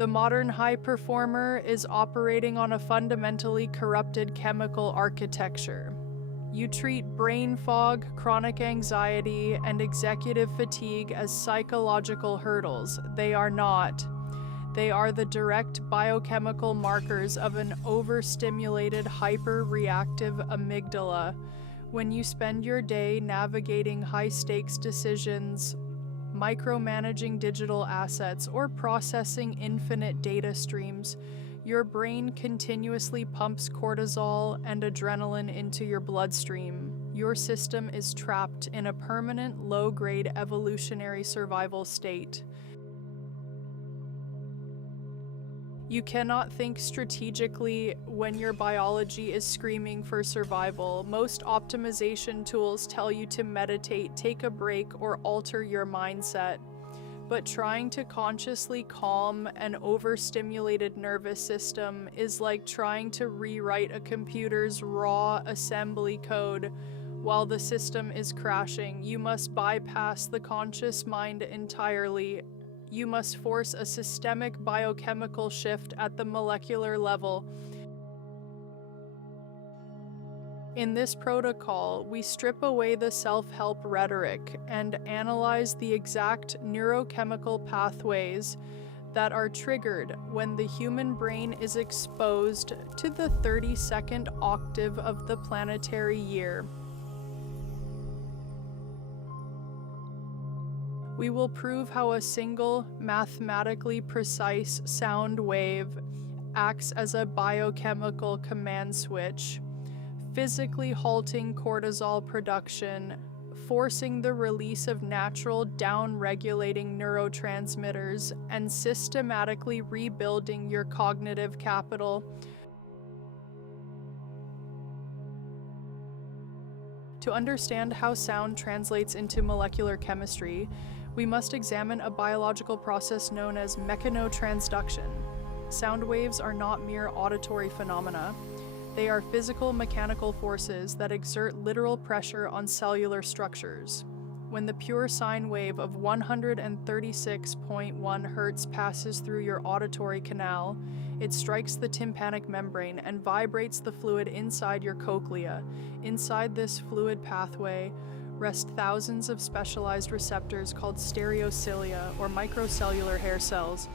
The modern high performer is operating on a fundamentally corrupted chemical architecture. You treat brain fog, chronic anxiety, and executive fatigue as psychological hurdles. They are not. They are the direct biochemical markers of an overstimulated, hyper-reactive amygdala. When you spend your day navigating high-stakes decisions, micromanaging digital assets, or processing infinite data streams, your brain continuously pumps cortisol and adrenaline into your bloodstream. Your system is trapped in a permanent low-grade evolutionary survival state. You cannot think strategically when your biology is screaming for survival. Most optimization tools tell you to meditate, take a break, or alter your mindset. But trying to consciously calm an overstimulated nervous system is like trying to rewrite a computer's raw assembly code while the system is crashing. You must bypass the conscious mind entirely. You must force a systemic biochemical shift at the molecular level. In this protocol, we strip away the self-help rhetoric and analyze the exact neurochemical pathways that are triggered when the human brain is exposed to the 32nd octave of the planetary year. We will prove how a single, mathematically precise sound wave acts as a biochemical command switch, physically halting cortisol production, forcing the release of natural down-regulating neurotransmitters, and systematically rebuilding your cognitive capital. To understand how sound translates into molecular chemistry, we must examine a biological process known as mechanotransduction. Sound waves are not mere auditory phenomena. They are physical mechanical forces that exert literal pressure on cellular structures. When the pure sine wave of 136.1 Hz passes through your auditory canal, it strikes the tympanic membrane and vibrates the fluid inside your cochlea. Inside this fluid pathway rest thousands of specialized receptors called stereocilia, or microcellular hair cells.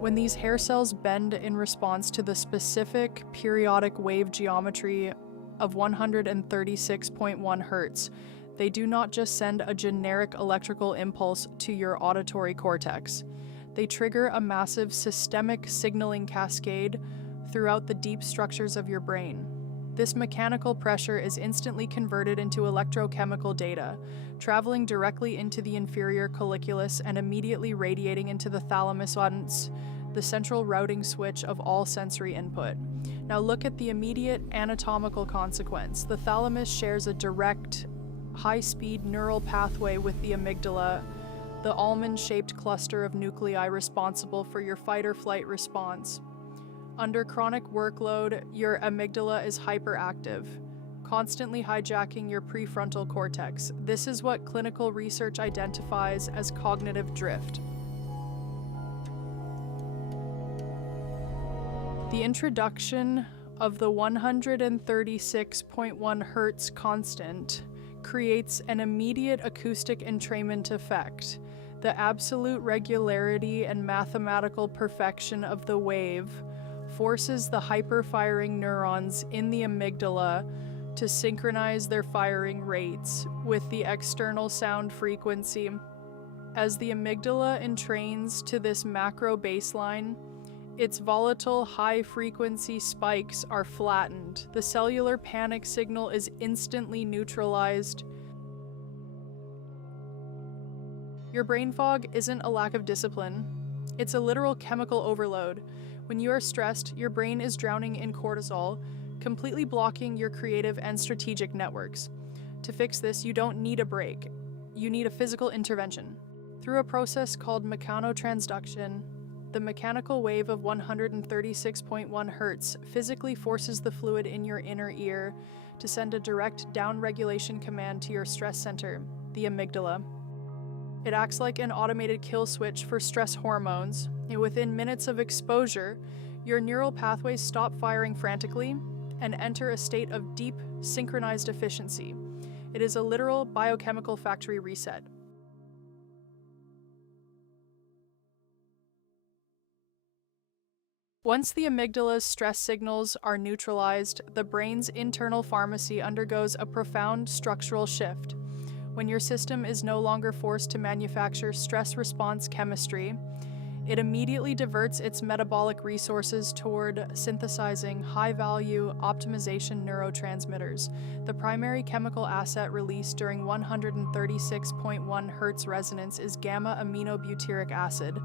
When these hair cells bend in response to the specific periodic wave geometry of 136.1 Hz, they do not just send a generic electrical impulse to your auditory cortex. They trigger a massive systemic signaling cascade throughout the deep structures of your brain. This mechanical pressure is instantly converted into electrochemical data, traveling directly into the inferior colliculus and immediately radiating into the thalamus, the central routing switch of all sensory input. Now look at the immediate anatomical consequence. The thalamus shares a direct, high-speed neural pathway with the amygdala, the almond-shaped cluster of nuclei responsible for your fight-or-flight response. Under chronic workload, your amygdala is hyperactive, constantly hijacking your prefrontal cortex. This is what clinical research identifies as cognitive drift. The introduction of the 136.1 Hz constant creates an immediate acoustic entrainment effect. The absolute regularity and mathematical perfection of the wave forces the hyperfiring neurons in the amygdala to synchronize their firing rates with the external sound frequency. As the amygdala entrains to this macro baseline, its volatile high-frequency spikes are flattened. The cellular panic signal is instantly neutralized. Your brain fog isn't a lack of discipline. It's a literal chemical overload. When you are stressed, your brain is drowning in cortisol, completely blocking your creative and strategic networks. To fix this, you don't need a break. You need a physical intervention. Through a process called mechanotransduction, the mechanical wave of 136.1 Hz physically forces the fluid in your inner ear to send a direct down-regulation command to your stress center, the amygdala. It acts like an automated kill switch for stress hormones. And within minutes of exposure, your neural pathways stop firing frantically and enter a state of deep, synchronized efficiency. It is a literal biochemical factory reset. Once the amygdala's stress signals are neutralized, the brain's internal pharmacy undergoes a profound structural shift. When your system is no longer forced to manufacture stress response chemistry, it immediately diverts its metabolic resources toward synthesizing high-value optimization neurotransmitters. The primary chemical asset released during 136.1 Hz resonance is gamma-aminobutyric acid,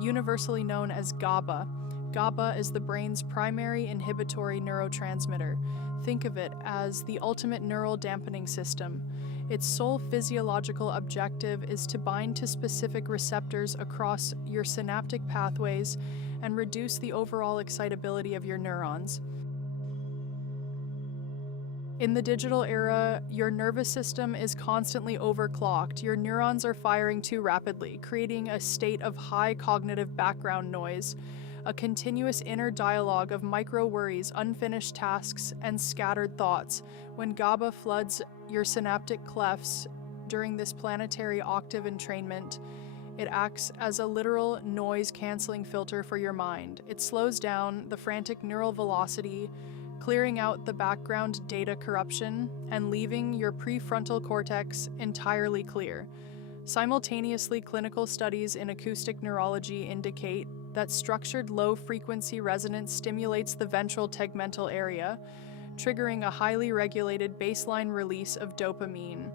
universally known as GABA. GABA is the brain's primary inhibitory neurotransmitter. Think of it as the ultimate neural dampening system. Its sole physiological objective is to bind to specific receptors across your synaptic pathways and reduce the overall excitability of your neurons. In the digital era, your nervous system is constantly overclocked. Your neurons are firing too rapidly, creating a state of high cognitive background noise, a continuous inner dialogue of micro-worries, unfinished tasks, and scattered thoughts. When GABA floods your synaptic clefts during this planetary octave entrainment, it acts as a literal noise-canceling filter for your mind. It slows down the frantic neural velocity, clearing out the background data corruption and leaving your prefrontal cortex entirely clear. Simultaneously, clinical studies in acoustic neurology indicate that structured low-frequency resonance stimulates the ventral tegmental area, triggering a highly regulated baseline release of dopamine.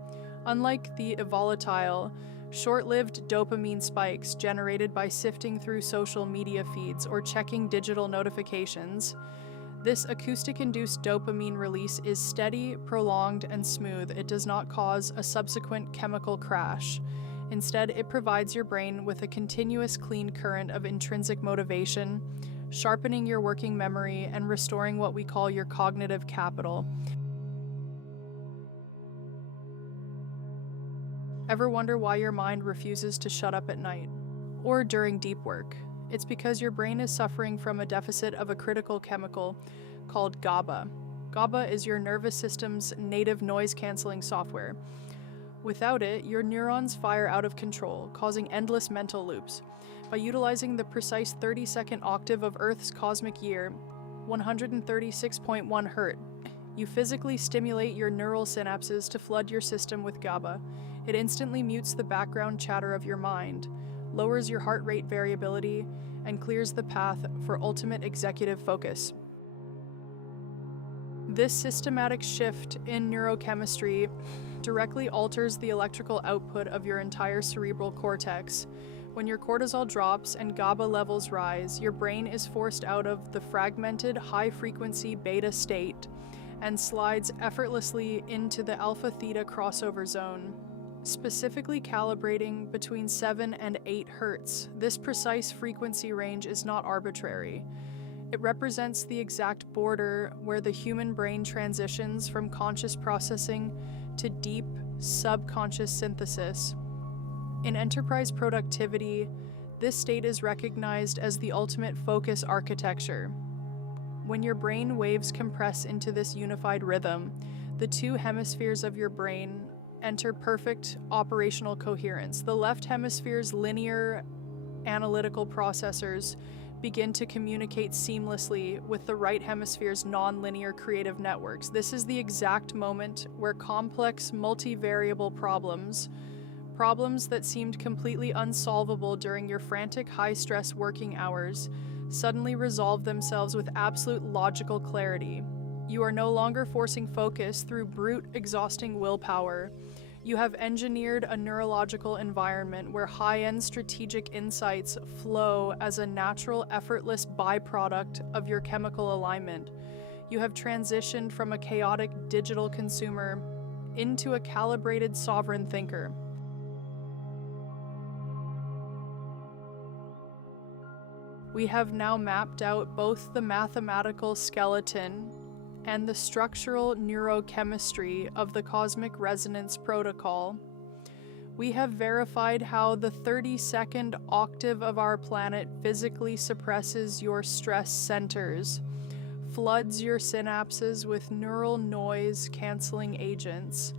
Unlike the volatile, short-lived dopamine spikes generated by sifting through social media feeds or checking digital notifications, this acoustic-induced dopamine release is steady, prolonged, and smooth. It does not cause a subsequent chemical crash. Instead, it provides your brain with a continuous clean current of intrinsic motivation, sharpening your working memory and restoring what we call your cognitive capital. Ever wonder why your mind refuses to shut up at night or during deep work? It's because your brain is suffering from a deficit of a critical chemical called GABA. GABA is your nervous system's native noise-canceling software. Without it, your neurons fire out of control, causing endless mental loops. By utilizing the precise 30-second octave of Earth's cosmic year, 136.1 Hz, you physically stimulate your neural synapses to flood your system with GABA. It instantly mutes the background chatter of your mind, lowers your heart rate variability, and clears the path for ultimate executive focus. This systematic shift in neurochemistry directly alters the electrical output of your entire cerebral cortex. When your cortisol drops and GABA levels rise, your brain is forced out of the fragmented high-frequency beta state and slides effortlessly into the alpha-theta crossover zone, specifically calibrating between 7 and 8 Hz. This precise frequency range is not arbitrary. It represents the exact border where the human brain transitions from conscious processing to deep, subconscious synthesis. In enterprise productivity, this state is recognized as the ultimate focus architecture. When your brain waves compress into this unified rhythm, the two hemispheres of your brain enter perfect operational coherence. The left hemisphere's linear analytical processors begin to communicate seamlessly with the right hemisphere's non-linear creative networks. This is the exact moment where complex, multivariable problems that seemed completely unsolvable during your frantic, high-stress working hours, suddenly resolve themselves with absolute logical clarity. You are no longer forcing focus through brute, exhausting willpower. You have engineered a neurological environment where high-end strategic insights flow as a natural, effortless byproduct of your chemical alignment. You have transitioned from a chaotic digital consumer into a calibrated sovereign thinker. We have now mapped out both the mathematical skeleton and the structural neurochemistry of the cosmic resonance protocol. We have verified how the 32nd octave of our planet physically suppresses your stress centers, floods your synapses with neural noise-canceling agents,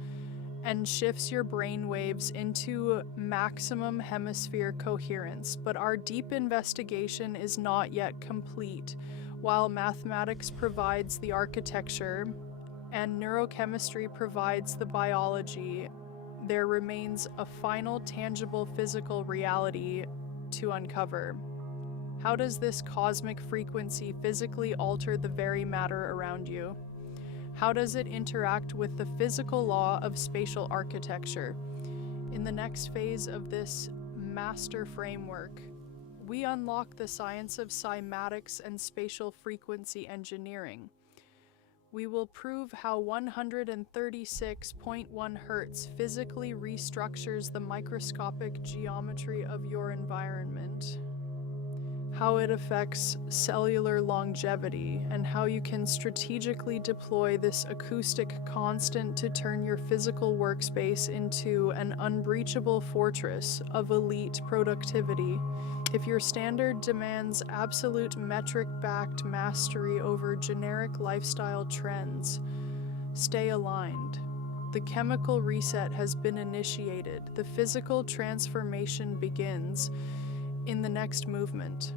and shifts your brain waves into maximum hemisphere coherence. But our deep investigation is not yet complete. While mathematics provides the architecture and neurochemistry provides the biology, there remains a final tangible physical reality to uncover. How does this cosmic frequency physically alter the very matter around you? How does it interact with the physical law of spatial architecture? In the next phase of this master framework, we unlock the science of cymatics and spatial frequency engineering. We will prove how 136.1 Hz physically restructures the microscopic geometry of your environment, how it affects cellular longevity, and how you can strategically deploy this acoustic constant to turn your physical workspace into an unbreachable fortress of elite productivity. If your standard demands absolute metric-backed mastery over generic lifestyle trends, stay aligned. The chemical reset has been initiated. The physical transformation begins in the next movement.